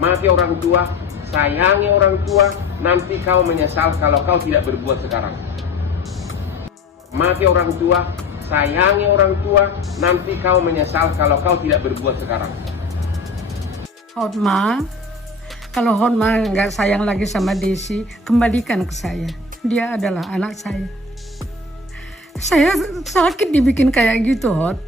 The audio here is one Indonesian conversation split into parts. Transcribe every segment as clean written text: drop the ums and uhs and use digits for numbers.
Mati orang tua, sayangi orang tua, nanti kau menyesal kalau kau tidak berbuat sekarang. Mati orang tua, sayangi orang tua, nanti kau menyesal kalau kau tidak berbuat sekarang. Hotma, kalau Hotma nggak sayang lagi sama Desi, kembalikan ke saya. Dia adalah anak saya. Saya sakit dibikin kayak gitu, Hot.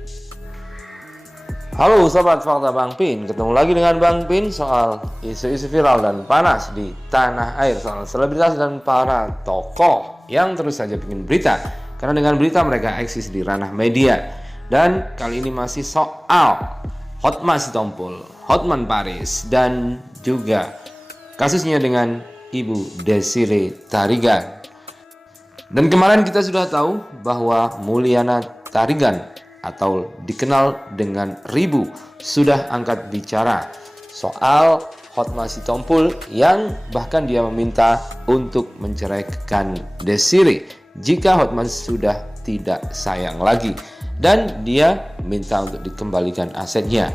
Halo Sobat Fakta Bang Pin, ketemu lagi dengan Bang Pin soal isu-isu viral dan panas di tanah air, soal selebritas dan para tokoh yang terus saja bikin berita, karena dengan berita mereka eksis di ranah media. Dan kali ini masih soal Hotma Sitompul, Hotman Paris, dan juga kasusnya dengan Ibu Desiree Tarigan. Dan kemarin kita sudah tahu bahwa Mulyana Tarigan atau dikenal dengan Ribu sudah angkat bicara soal Hotma Sitompul yang bahkan dia meminta untuk menceraikan Desiree jika Hotma sudah tidak sayang lagi, dan dia minta untuk dikembalikan asetnya.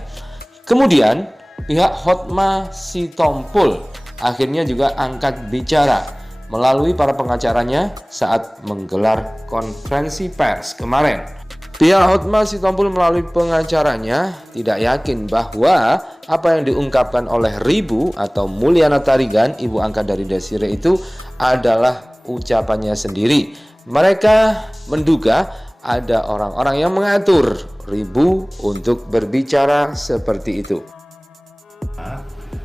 Kemudian pihak Hotma Sitompul akhirnya juga angkat bicara melalui para pengacaranya saat menggelar konferensi pers kemarin. Pihak Hotma Sitompul melalui pengacaranya tidak yakin bahwa apa yang diungkapkan oleh Ribu atau Mulyana Tarigan, ibu angkat dari Desiree, itu adalah ucapannya sendiri. Mereka menduga ada orang-orang yang mengatur Ribu untuk berbicara seperti itu.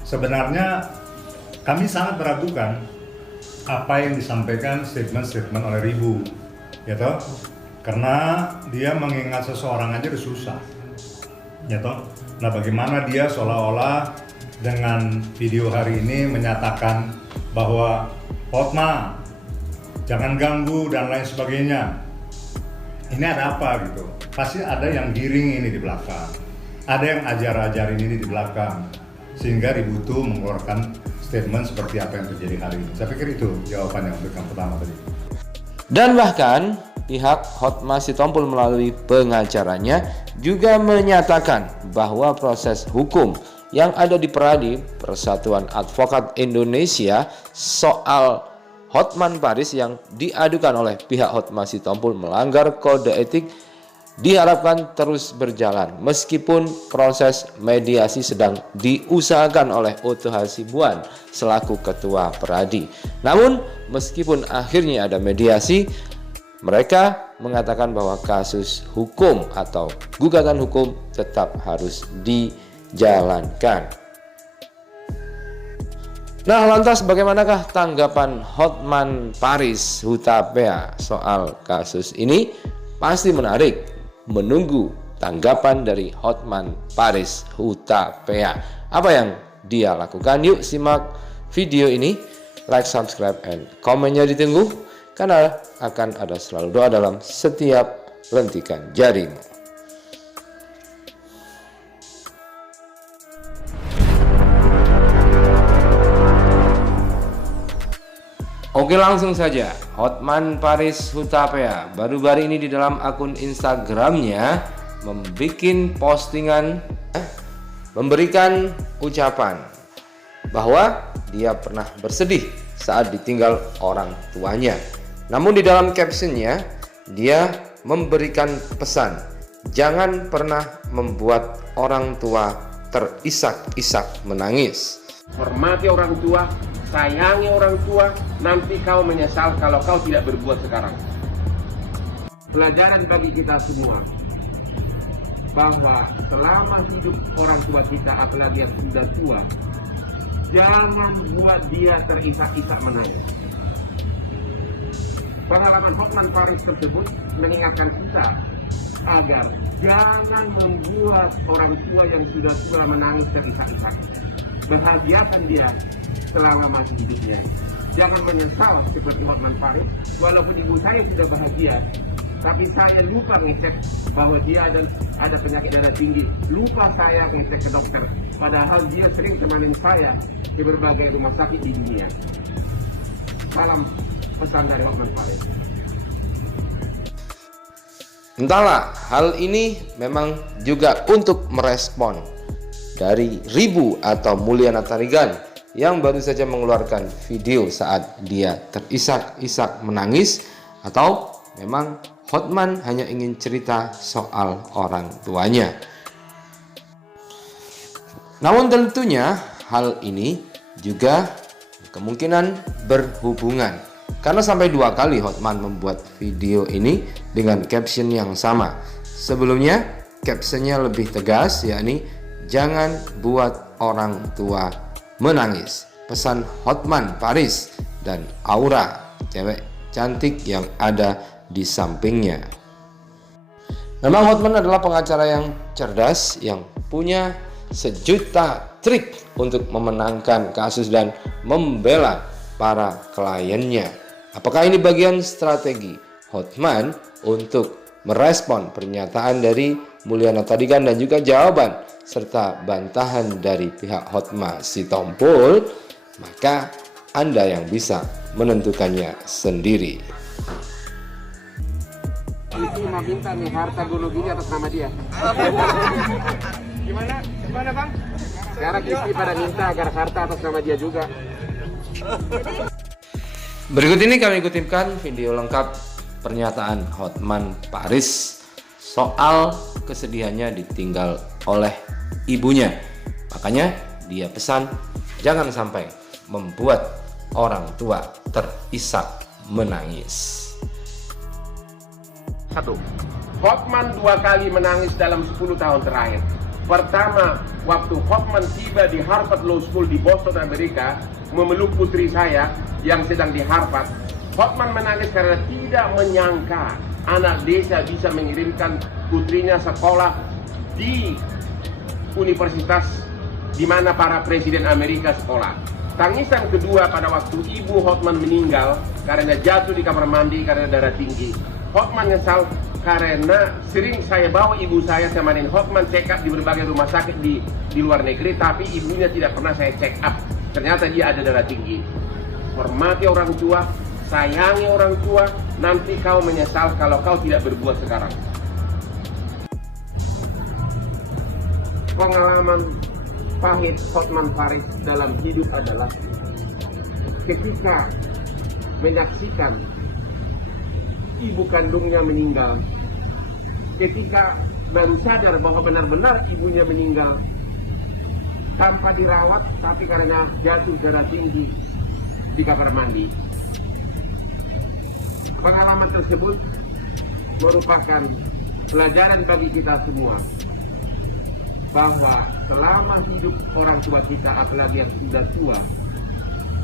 Sebenarnya kami sangat meragukan apa yang disampaikan statement-statement oleh Ribu, ya toh? Karena dia mengingat seseorang aja udah susah, ya toh. Nah, bagaimana dia seolah-olah dengan video hari ini menyatakan bahwa Hotma jangan ganggu dan lain sebagainya. Ini ada apa gitu? Pasti ada yang giring ini di belakang, ada yang ajar-ajarin ini di belakang, sehingga Ribu itu mengeluarkan statement seperti apa yang terjadi hari ini. Saya pikir itu jawabannya untuk yang pertama tadi. Dan bahkan pihak Hotma Sitompul melalui pengacaranya juga menyatakan bahwa proses hukum yang ada di Peradi, Persatuan Advokat Indonesia, soal Hotman Paris yang diadukan oleh pihak Hotma Sitompul melanggar kode etik diharapkan terus berjalan meskipun proses mediasi sedang diusahakan oleh Oto Hasibuan selaku ketua Peradi. Namun meskipun akhirnya ada mediasi, mereka mengatakan bahwa kasus hukum atau gugatan hukum tetap harus dijalankan. Nah, lantas bagaimanakah tanggapan Hotman Paris Hutapea soal kasus ini? Pasti menarik menunggu tanggapan dari Hotman Paris Hutapea. Apa yang dia lakukan? Yuk simak video ini, like, subscribe, and komennya ditunggu, karena akan ada selalu doa dalam setiap lentikan jarimu. Oke, langsung saja. Hotman Paris Hutapea baru-baru ini di dalam akun Instagramnya membuat postingan memberikan ucapan bahwa dia pernah bersedih saat ditinggal orang tuanya. Namun di dalam captionnya dia memberikan pesan, jangan pernah membuat orang tua terisak-isak menangis. Hormati orang tua, sayangi orang tua, nanti kau menyesal kalau kau tidak berbuat sekarang. Pelajaran bagi kita semua bahwa selama hidup orang tua kita, apalagi yang sudah tua, jangan buat dia terisak-isak menangis. Pengalaman Hotman Paris tersebut mengingatkan kita agar jangan membuat orang tua yang sudah tua menangis terisak-isak. Bahagiakan dia selama masih hidupnya. Jangan menyesal seperti Hotman Paris. Walaupun ibu saya sudah bahagia, tapi saya lupa ngecek bahwa dia ada penyakit darah tinggi. Lupa saya ngecek ke dokter. Padahal dia sering temanin saya di berbagai rumah sakit di dunia. Salam pesan dari Hotman Paris. Entahlah, hal ini memang juga untuk merespon dari Ribu atau Mulyana Tarigan yang baru saja mengeluarkan video saat dia terisak-isak menangis, atau memang Hotman hanya ingin cerita soal orang tuanya. Namun tentunya hal ini juga kemungkinan berhubungan, karena sampai 2 kali Hotman membuat video ini dengan caption yang sama. Sebelumnya captionnya lebih tegas, yakni jangan buat orang tua menangis. Pesan Hotman Paris dan Aura, cewek cantik yang ada di sampingnya. Memang Hotman adalah pengacara yang cerdas, yang punya sejuta trik untuk memenangkan kasus dan membela para kliennya. Apakah ini bagian strategi Hotman untuk merespon pernyataan dari Mulyana Tarigan dan juga jawaban serta bantahan dari pihak Hotma Sitompul? Maka Anda yang bisa menentukannya sendiri. Itu mau minta nih harta gunung gini atas nama dia. Gimana bang? Sekarang istri pada minta agar harta atas nama dia juga. Berikut ini kami kutipkan video lengkap pernyataan Hotman Paris soal kesedihannya ditinggal oleh ibunya. Makanya dia pesan jangan sampai membuat orang tua terisak menangis. 1. Hotman 2 kali menangis dalam 10 tahun terakhir. Pertama, waktu Hotman tiba di Harvard Law School di Boston, Amerika, memeluk putri saya yang sedang di Harvard. Hotman menangis karena tidak menyangka anak desa bisa mengirimkan putrinya sekolah di universitas di mana para presiden Amerika sekolah. Tangisan kedua pada waktu ibu Hotman meninggal karena jatuh di kamar mandi karena darah tinggi. Hotman nyesal karena sering saya bawa ibu saya temanin Hotman check up di berbagai rumah sakit di luar negeri, tapi ibunya tidak pernah saya check up. Ternyata dia ada darah tinggi. Hormati orang tua, sayangi orang tua, nanti kau menyesal kalau kau tidak berbuat sekarang. Pengalaman pahit Hotman Paris dalam hidup adalah ketika menyaksikan ibu kandungnya meninggal, ketika baru sadar bahwa benar-benar ibunya meninggal tanpa dirawat, tapi karena jatuh darah tinggi di kamar mandi. Pengalaman tersebut merupakan pelajaran bagi kita semua bahwa selama hidup orang tua kita, apalagi yang sudah tua,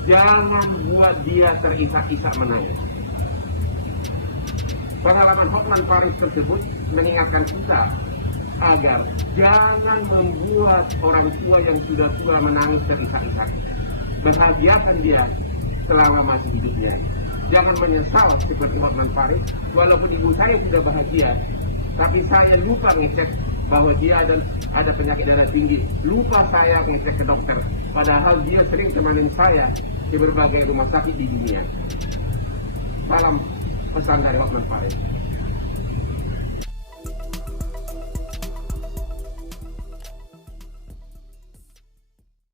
jangan buat dia terisak-isak menangis. Pengalaman Hotman Paris tersebut mengingatkan kita agar jangan membuat orang tua yang sudah tua menangis terisak-isak. Bahagiakan dia selama masih hidupnya. Jangan menyesal seperti Hotman Paris, walaupun ibu saya sudah bahagia, tapi saya lupa ngecek bahwa dia ada penyakit darah tinggi. Lupa saya ngecek ke dokter, padahal dia sering temanin saya di berbagai rumah sakit di dunia. Salam pesan dari Hotman Paris.